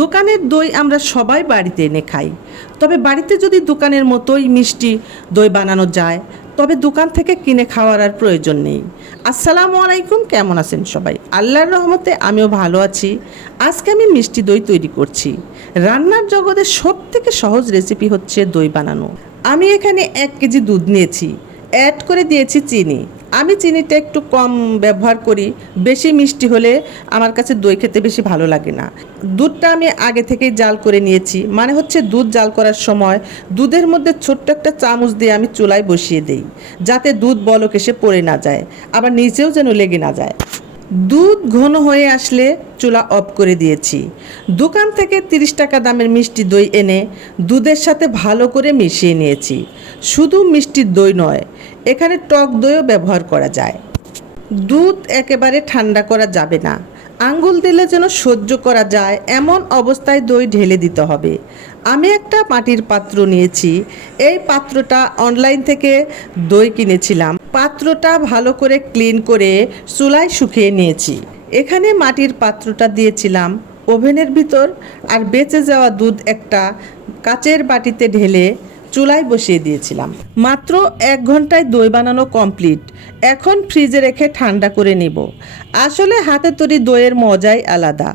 দোকানের দই আমরা সবাই বাড়িতে এনে খাই, তবে বাড়িতে যদি দোকানের মতোই মিষ্টি দই বানানো যায় তবে দোকান থেকে কিনে খাওয়ার আর প্রয়োজন নেই। আসসালামু আলাইকুম, কেমন আছেন সবাই? আল্লাহর রহমতে আমিও ভালো আছি। আজকে আমি মিষ্টি দই তৈরি করছি। রান্নার জগতের সবথেকে সহজ রেসিপি হচ্ছে দই বানানো। আমি এখানে 1 কেজি দুধ নিয়েছি, অ্যাড করে দিয়েছি চিনি। আমি চিনিটা একটু কম ব্যবহার করি, বেশি মিষ্টি হলে আমার কাছে দই খেতে বেশি ভালো লাগে না। দুধটা আমি আগে থেকেই জাল করে নিয়েছি, মানে হচ্ছে দুধ জাল করার সময় দুধের মধ্যে ছোট্ট একটা চামচ দিয়ে আমি চুলায় বসিয়ে দেই, যাতে দুধ বলক এসে পড়ে না যায়, আবার নিচেও যেন লেগে না যায়। দুধ ঘন হয়ে আসলে চুলা অফ করে দিয়েছি। দোকান থেকে 30 টাকা দামের মিষ্টি দই এনে দুধের সাথে ভালো করে মিশিয়ে নিয়েছি। শুধু মিষ্টি দই নয়, এখানে টক দইও ব্যবহার করা যায়। দুধ একেবারে ঠান্ডা করা যাবে না, আঙ্গুল দিলে যেন সহ্য করা যায় এমন অবস্থায় দই ঢেলে দিতে হবে। আমি একটা মাটির পাত্র নিয়েছি। এই পাত্রটা অনলাইন থেকে দই কিনেছিলাম। পাত্রটা ভালো করে ক্লিন করে চুলায় শুকিয়ে নিয়েছি। এখানে মাটির পাত্রটা দিয়েছিলাম ওভেনের ভিতর, আর বেঁচে যাওয়া দুধ একটা কাচের বাটিতে ঢেলে চুলায় বসিয়ে দিয়েছিলাম। মাত্র 1 ঘন্টায় দই বানানো কমপ্লিট। এখন ফ্রিজে রেখে ঠান্ডা করে নেব। আসলে হাতে তৈরি দইয়ের মজাই আলাদা।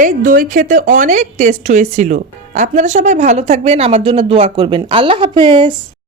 এই দই খেতে অনেক টেস্ট হয়েছিল। আপনারা সবাই ভালো থাকবেন, আমার জন্য দোয়া করবেন। আল্লাহ হাফেজ।